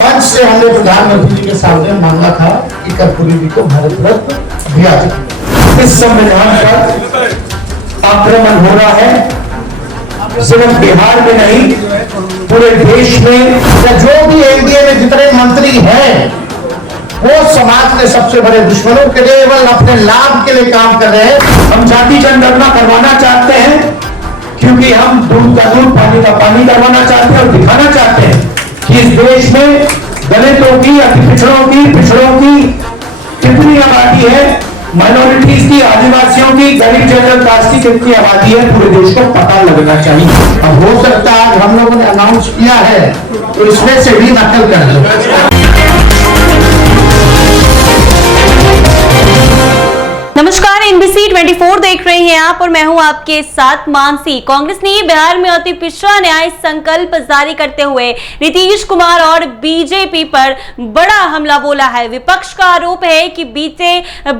मंच से हमने प्रधानमंत्री जी के सामने मांगा था कि कर्पूरी जी को भारत रत्न दिया जाए। इस संविधान पर आक्रमण हो रहा है, सिर्फ बिहार में नहीं पूरे देश में। जो भी एनडीए में जितने मंत्री हैं वो समाज के सबसे बड़े दुश्मनों के लिए केवल अपने लाभ के लिए काम कर रहे हैं। हम जाति जनगणना करवाना चाहते हैं क्योंकि हम दूध का दूध पानी का पानी करवाना चाहते हैं और दिखाना चाहते हैं कि इस देश में दलितों की, अति पिछड़ों की कितनी आबादी है, माइनॉरिटीज की, आदिवासियों की, गरीब जनरल कास्ट की कितनी आबादी है, पूरे देश को पता लगना चाहिए। अब हो सकता है हम लोगों ने अनाउंस किया है तो इसमें से भी नकल कर लो। नमस्कार, एनबीसी 24 देख रहे हैं आप और मैं हूं आपके साथ मानसी। कांग्रेस ने बिहार में अति पिछड़ा न्याय संकल्प जारी करते हुए नीतीश कुमार और बीजेपी पर बड़ा हमला बोला है। विपक्ष का आरोप है कि बीते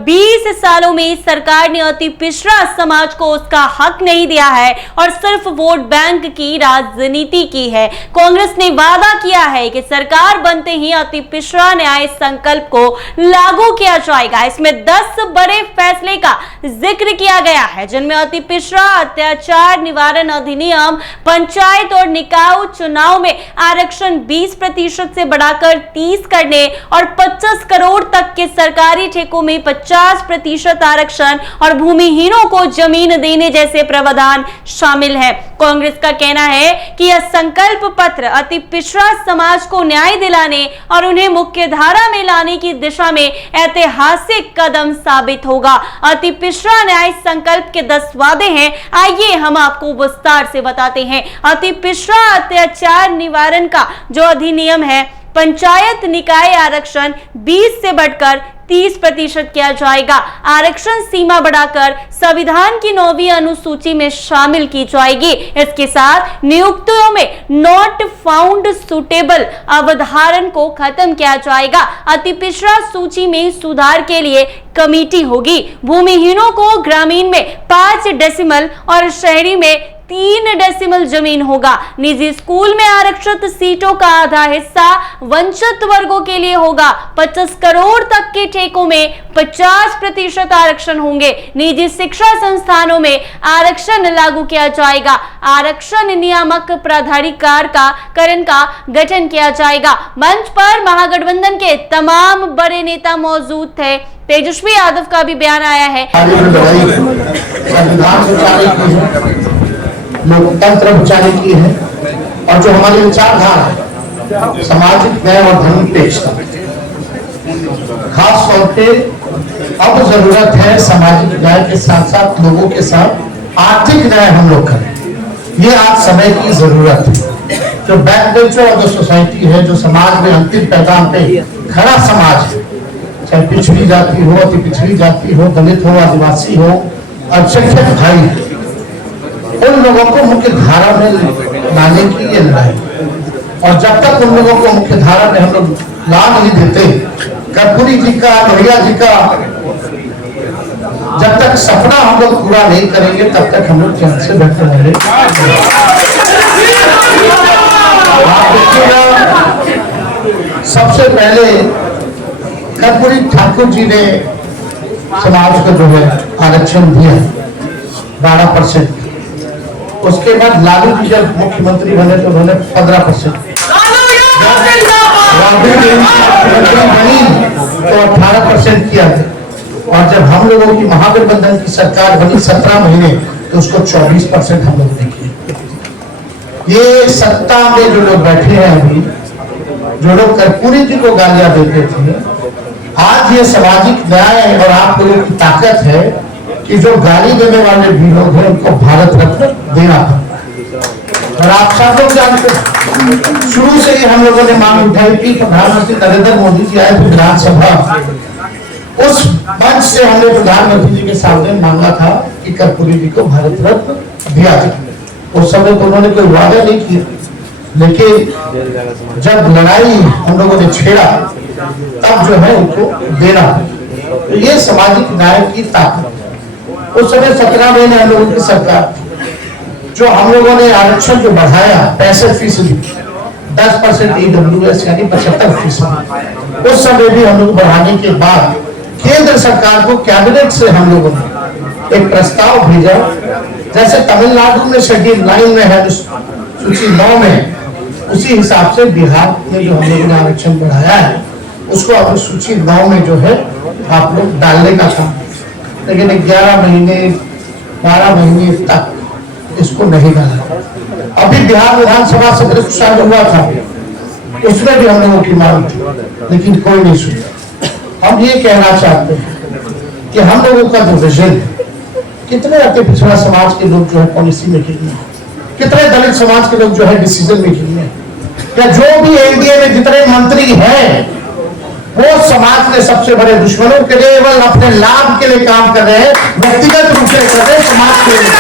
20 सालों में सरकार ने अति पिछड़ा समाज को उसका हक नहीं दिया है और सिर्फ वोट बैंक की राजनीति की है। कांग्रेस ने वादा किया है कि सरकार बनते ही अति पिछड़ा न्याय संकल्प को लागू किया जाएगा। इसमें 10 बड़े फैसले का जिक्र किया गया है, जिनमें अति पिछड़ा अत्याचार निवारण अधिनियम, पंचायत और निकाय चुनाव में आरक्षण 20% से बढ़ाकर 30 करने और 25 करोड़ तक के सरकारी ठेकों में 50% आरक्षण और भूमिहीनों को जमीन देने जैसे प्रावधान शामिल है। कांग्रेस का कहना है कि यह संकल्प पत्र अति पिछड़ा समाज को न्याय दिलाने और उन्हें मुख्य धारा में लाने की दिशा में ऐतिहासिक कदम साबित होगा। अति पिछड़ा न्याय संकल्प के 10 वादे हैं, आइए हम आपको विस्तार से बताते हैं। अति पिछड़ा अत्याचार निवारण का जो अधिनियम है, पंचायत निकाय आरक्षण 20 से बढ़कर 30% किया जाएगा। आरक्षण सीमा बढ़ाकर संविधान की 9वीं अनुसूची में शामिल की जाएगी। इसके साथ नियुक्तियों में नॉट फाउंड सुटेबल अवधारण को खत्म किया जाएगा। अति पिछड़ा सूची में सुधार के लिए कमेटी होगी। भूमिहीनों को ग्रामीण में 5 डेसिमल और शहरी में 3 डेसिमल जमीन होगा। निजी स्कूल में आरक्षित सीटों का आधा हिस्सा वंचित वर्गों के लिए होगा। 25 करोड़ तक के ठेकों में 50% आरक्षण होंगे। निजी शिक्षा संस्थानों में आरक्षण लागू किया जाएगा। आरक्षण नियामक प्राधिकार का गठन किया जाएगा। मंच पर महागठबंधन के तमाम बड़े नेता मौजूद थे। तेजस्वी यादव का भी बयान आया है। लोकतंत्र बचाने की है और जो हमारी विचारधारा है सामाजिक न्याय और धर्मनिरपेक्ष का, खास तौर पे अब जरूरत है सामाजिक न्याय के साथ साथ लोगों के साथ आर्थिक न्याय हम लोग करें। ये आज समय की जरूरत है। जो बैक बेंचर और जो सोसाइटी है, जो समाज में अंतिम पैदान पे खड़ा समाज है, चाहे पिछड़ी जाति हो, अति पिछड़ी जाति हो, दलित हो, आदिवासी हो, अल्पसंख्यक भाई, उन लोगों को मुख्य धारा में लाने की ये लड़ाई। और जब तक उन लोगों को मुख्य धारा में हम लोग ला नहीं देते, कर्पूरी जी का, लोहिया जी का जब तक सपना हम लोग पूरा नहीं करेंगे तब तक हम लोग चैन से बैठे रहेंगे। आप देखिएगा, सबसे पहले कर्पूरी ठाकुर जी ने समाज को जो है आरक्षण दिया 12%। उसके बाद लालू जी जब मुख्यमंत्री बने तो उन्होंने 15%, बनी तो 18% किया। और जब हम लोगों की महागठबंधन की सरकार बनी 17 महीने तो उसको 24% हम लोग ने किया। ये सत्ता में जो लोग बैठे हैं अभी, जो लोग कर्पूरी जी को गालियां देते थे, आज ये सामाजिक न्याय और आप लोगों की ताकत है कि जो गाली देने वाले भी लोग हैं उनको भारत रत्न देना था। और आप सब लोग जानते हैं, शुरू से ही हम लोगों ने मांग उठाई कि प्रधानमंत्री नरेंद्र मोदी जी आए थे विधानसभा, उस मंच से हमने प्रधानमंत्री जी के सामने मांगा था कि कर्पूरी जी को भारत रत्न दिया जाए। उस समय तो उन्होंने कोई वादा नहीं किया, लेकिन जब लड़ाई हम लोगों ने छेड़ा तब जो है उनको देना। तो ये सामाजिक न्याय की ताकत। उस समय 17 महीने हम लोगों की सरकार थी, जो हम लोगों ने आरक्षण जो बढ़ाया 65%, 10% EWS यानी 75%। उस समय भी हम लोग बढ़ाने के बाद केंद्र सरकार को कैबिनेट से हम लोगों ने एक प्रस्ताव भेजा। जैसे तमिलनाडु में शेड्यूल 9 में है, सूची 9 में, उसी हिसाब से बिहार में जो हम लोगों ने आरक्षण बढ़ाया है उसको अब सूची 9 में जो है आप लोग डालने का काम, लेकिन 11 महीने 12 महीने तक इसको नहीं डाला। अभी बिहार विधानसभा सत्र चालू हुआ था, उसमें भी हम लोगों की मांग थी, लेकिन कोई नहीं सुना। हम ये कहना चाहते हैं कि हम लोगों का जो विजन है, कितने अति पिछड़ा समाज के लोग जो है पॉलिसी मेकिंग में, कितने दलित समाज के लोग जो है डिसीजन मेकिंग में, या जो भी एनडीए में जितने मंत्री हैं वो समाज के सबसे बड़े दुश्मनों के लिए केवल अपने लाभ के लिए काम कर रहे हैं, व्यक्तिगत रूप से कर रहे हैं, समाज के लिए।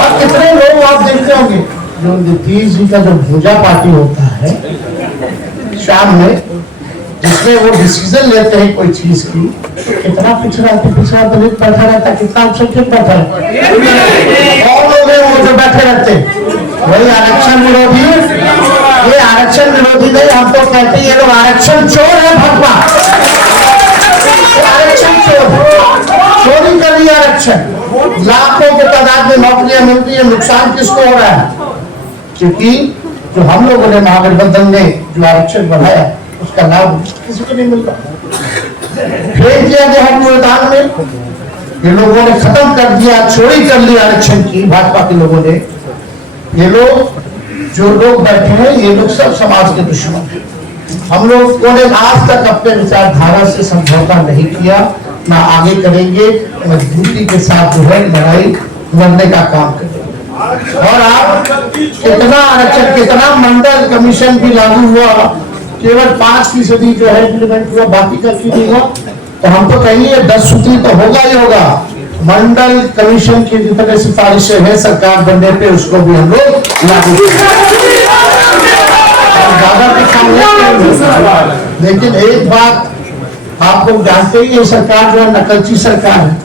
और कितने लोग आप देखते होंगे जो नीतीश जी का जो पूजा पार्टी होता है शाम में, जिसमें वो डिसीजन लेते हैं कोई चीज की, कितना पिछड़ा दलित बैठा रहता है, कितना अल्पसंख्यक बैठा है, और लोग हैं वो जो बैठे रहते हैं वही आरक्षण विरोधी। ये आरक्षण विरोधी नहीं, हम तो कहते हैं ये लोग आरक्षण चोर है, भगवा आरक्षण चोर, चोरी कर रही आरक्षण। लाखों के तादाद में नौकरियां मिलती है, नुकसान किसको हो रहा है? क्योंकि जो हम लोगों ने महागठबंधन ने जो आरक्षण बढ़ाया उसका लाभ किसी को नहीं मिलता। फेंक दिया गया है कूड़ेदान में, ये लोगों ने खत्म कर दिया, चोरी कर लिया आरक्षण की, भाजपा के लोगों ने। ये लोग जो लोग बैठे हैं ये लोग सब समाज के दुश्मन हैं। हम लोगों ने आज तक अपने विचारधारा से समझौता नहीं किया, ना आगे करेंगे, मजबूती के साथ जो है लड़ाई लड़ने का काम करेंगे। और आप कितना आरक्षण, कितना मंडल कमीशन भी लागू हुआ, केवल 5% जो है इम्प्लीमेंट हुआ, बाकी का क्यों नहीं हुआ? तो हम तो कहेंगे 10 सूत्री तो होगा ही होगा। मंडल कमीशन की जितने सिफारिशें हैं सरकार बनने पे उसको भी हम लोग लागू करेंगे। लेकिन एक बात आप लोग जानते ही, ये सरकार जो है नकलची सरकार है,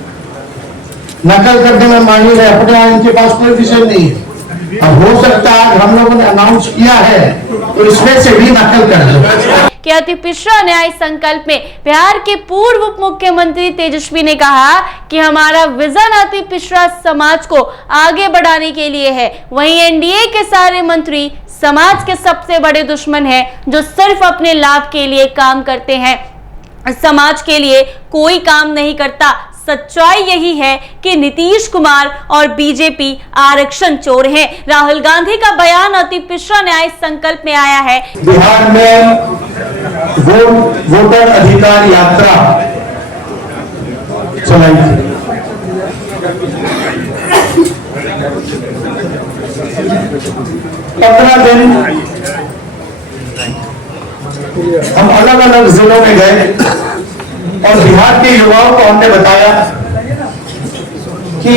नकल करने में माहिर है, अपने यहाँ इनके पास कोई विजन नहीं है। अब हो सकता है हम लोगों ने अनाउंस किया है तो इसमें से भी नकल कर लो। कि अति पिछड़ा न्याय संकल्प में बिहार के पूर्व उप मुख्यमंत्री तेजस्वी ने कहा कि हमारा विजन अति पिछड़ा समाज को आगे बढ़ाने के लिए है। वहीं एनडीए के सारे मंत्री समाज के सबसे बड़े दुश्मन हैं, जो सिर्फ अपने लाभ के लिए काम करते हैं, समाज के लिए कोई काम नहीं करता। सच्चाई यही है कि नीतीश कुमार और बीजेपी आरक्षण चोर हैं। राहुल गांधी का बयान अति पिछड़ा न्याय संकल्प में आया है। बिहार में वोटर अधिकार यात्रा चलाई थी। 15 दिन हम अलग अलग जिलों में गए और बिहार के युवाओं को हमने बताया कि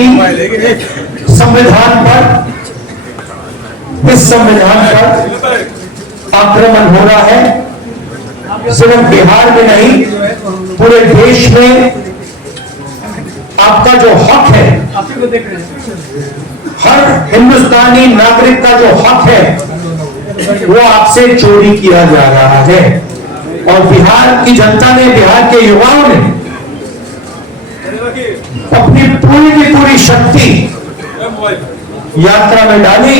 संविधान पर, इस संविधान पर आक्रमण हो रहा है। सिर्फ बिहार में नहीं, पूरे देश में आपका जो हक है, हर हिंदुस्तानी नागरिक का जो हक है वो आपसे चोरी किया जा रहा है। और बिहार की जनता ने, बिहार के युवाओं ने अपनी पूरी की पूरी शक्ति यात्रा में डाली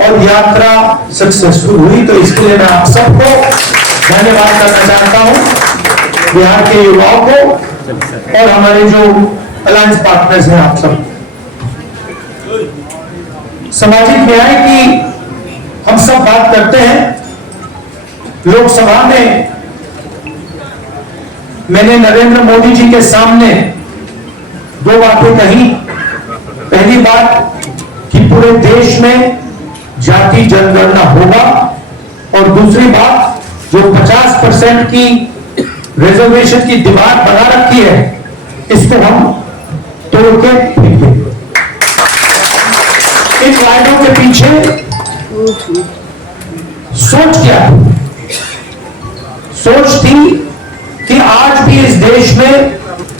और यात्रा सक्सेसफुल हुई। तो इसके लिए मैं आप सबको धन्यवाद करना चाहता हूं, बिहार के युवाओं को और हमारे जो अलायंस पार्टनर्स हैं, आप सब। सामाजिक न्याय की हम सब बात करते हैं। लोकसभा में मैंने नरेंद्र मोदी जी के सामने 2 बातें कही। पहली बात कि पूरे देश में जाति जनगणना होगा, और दूसरी बात जो 50% की रिजर्वेशन की दीवार बना रखी है इसको हम तोड़ के फेंकेंगे। इन वायदों के पीछे सोच क्या है? सोच थी कि आज भी इस देश में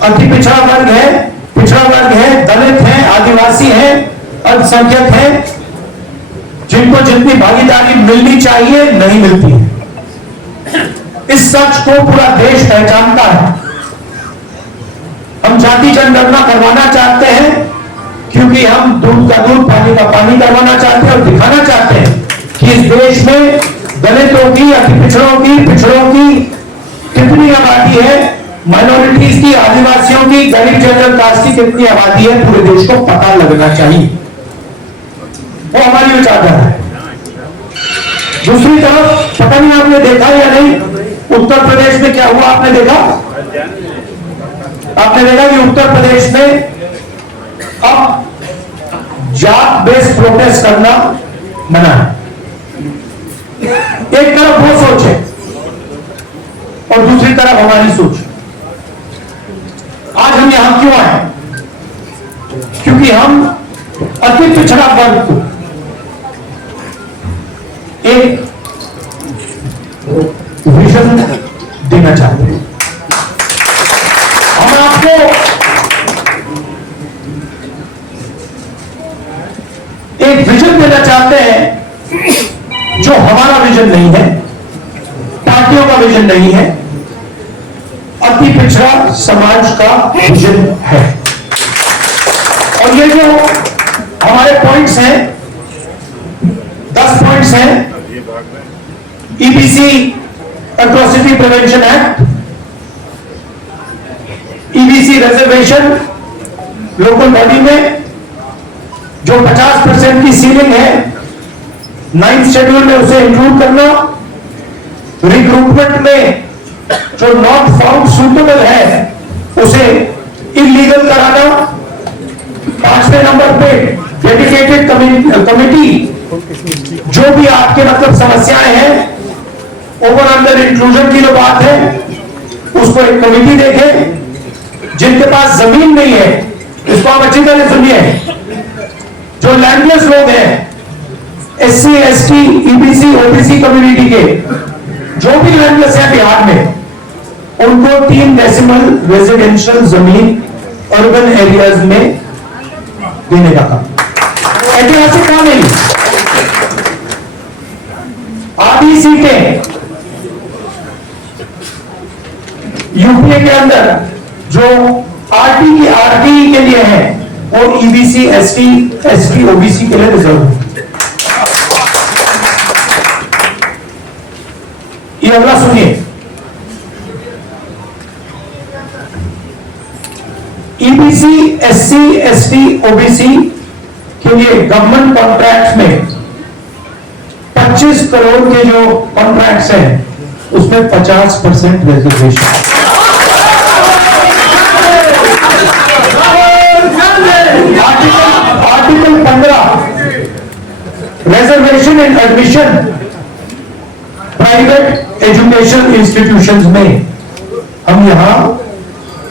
अति पिछड़ा वर्ग है, दलित है, आदिवासी है, अल्पसंख्यक है, जिनको जितनी भागीदारी मिलनी चाहिए नहीं मिलती है। इस सच को पूरा देश पहचानता है। हम जाति जनगणना करवाना चाहते हैं क्योंकि हम दूध का दूध पानी का पानी करवाना चाहते हैं और दिखाना चाहते हैं कि इस देश में दलितों की, अति पिछड़ों की कितनी आबादी है, माइनॉरिटीज की, आदिवासियों की, गरीब जनरल कास्ट की कितनी आबादी है, पूरे देश को पता लगना चाहिए। वो हमारी विचारधारा है। दूसरी तरफ पता नहीं आपने देखा या नहीं, उत्तर प्रदेश में क्या हुआ आपने देखा? आपने देखा कि उत्तर प्रदेश में अब जात बेस्ड प्रोटेस्ट करना मना है। एक तरफ वो सोच है और दूसरी तरफ हमारी सोच। आज हम यहां क्यों आए? क्योंकि हम अति पिछड़ा वर्ग को एक विजन देना चाहते हैं। हम आपको एक विजन देना चाहते हैं जो हमारा विजन नहीं है, पार्टियों का विजन नहीं है, अति पिछड़ा समाज का विजन है। और ये जो हमारे पॉइंट्स हैं, 10 पॉइंट्स हैं। EBC atrocity prevention act, EBC reservation local body में जो 50% की सीलिंग है, 9th शेड्यूल में उसे इंक्लूड करना, रिक्रूटमेंट में जो नॉट फाउंड सूटेबल है उसे इलीगल कराना, 5वें नंबर पे डेडिकेटेड कमिटी जो भी आपके मतलब समस्याएं हैं, ओवर अंडर इंक्लूजन की जो बात है उसको एक कमिटी देखे। जिनके पास जमीन नहीं है, इसको आप अच्छी तरह सुनिए, जो लैंडलेस लोग हैं, SC, ST, EBC, OBC community के जो भी लैंडलेस है बिहार में, उनको 3 डेसिमल रेजिडेंशियल जमीन अर्बन एरियाज में देने का काम। ऐतिहासिक काम नहीं, आधी सीटें यूपीए के अंदर जो आरटी के लिए है और ईबीसी, ST, ST, OBC के लिए रिजर्व है। ये अगला सुनिए, ईबीसी, SC, ST, OBC के लिए गवर्नमेंट कॉन्ट्रैक्ट्स में 25 करोड़ के जो कॉन्ट्रैक्ट्स हैं उसमें 50% reservation. Article 15 reservation and admission private education institutions में हम यहां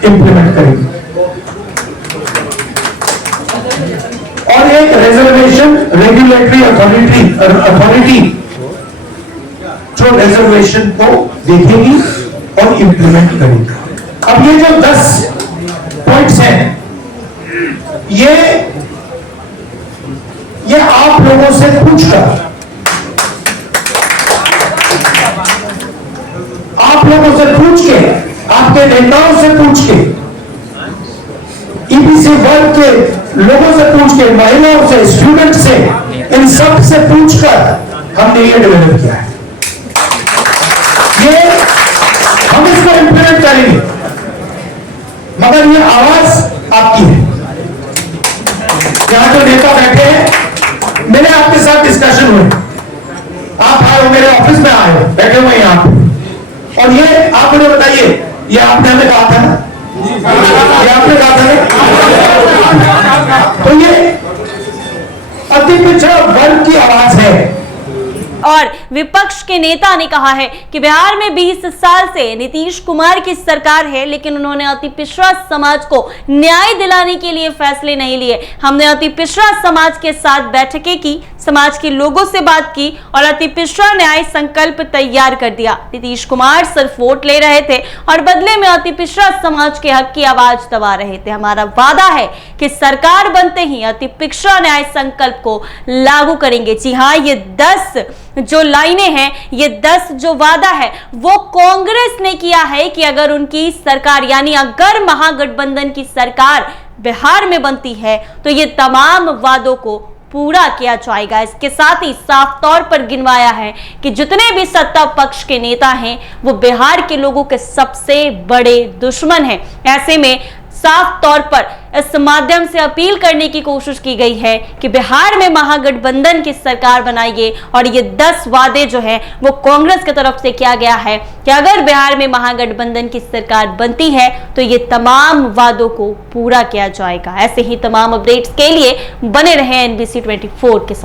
इंप्लीमेंट करेंगे। और एक रिजर्वेशन रेगुलेटरी अथॉरिटी जो रिजर्वेशन को देखेगी और इंप्लीमेंट करेगी। अब ये जो 10 पॉइंट्स हैं, ये आप लोगों से पूछकर, आप लोगों से पूछ के, आपके नेताओं से पूछ के, ईबीसी वर्ग के लोगों से पूछ के, महिलाओं से, स्टूडेंट से, इन सब से पूछकर हमने ये डेवलप किया है। ये हम इसको इंप्लीमेंट करेंगे, मगर ये आवाज आपकी है। यहां जो नेता बैठे हैं, मेरे आपके साथ डिस्कशन हुए, आप आए हो, मेरे ऑफिस में आए हो, बैठे हुए यहां पे, और ये आप मुझे बताइए, ये आपने हमें कहा था ना, ये आपने कहा था ना, तो ये अति पिछड़ा वर्ग की आवाज है। और विपक्ष के नेता ने कहा है कि बिहार में 20 साल से नीतीश कुमार की सरकार है, लेकिन उन्होंने अति पिछड़ा समाज को न्याय दिलाने के लिए फैसले नहीं लिए। हमने अति पिछड़ा समाज के साथ बैठकें की, समाज के लोगों से बात की और अति पिछड़ा न्याय संकल्प तैयार कर दिया। नीतीश कुमार सिर्फ वोट ले रहे थे और बदले में अति पिछड़ा समाज के हक की आवाज दबा रहे थे। हमारा वादा है कि कि सरकार बनते ही अति पिछड़ा न्याय संकल्प को लागू करेंगे। जी हां, ये 10 जो लाइनें हैं, ये 10 जो वादा है वो कांग्रेस ने किया है कि अगर उनकी सरकार यानी अगर महागठबंधन की सरकार बिहार में बनती है तो ये तमाम वादों को पूरा किया जाएगा। इसके साथ ही साफ तौर पर गिनवाया है कि जितने भी सत्ता पक्ष के नेता हैं वो बिहार के लोगों के सबसे बड़े दुश्मन हैं। ऐसे में साफ तौर पर इस माध्यम से अपील करने की कोशिश की गई है कि बिहार में महागठबंधन की सरकार बनाइए और ये 10 वादे जो है वो कांग्रेस की तरफ से किया गया है कि अगर बिहार में महागठबंधन की सरकार बनती है तो ये तमाम वादों को पूरा किया जाएगा। ऐसे ही तमाम अपडेट्स के लिए बने रहे NBC 24 के साथ।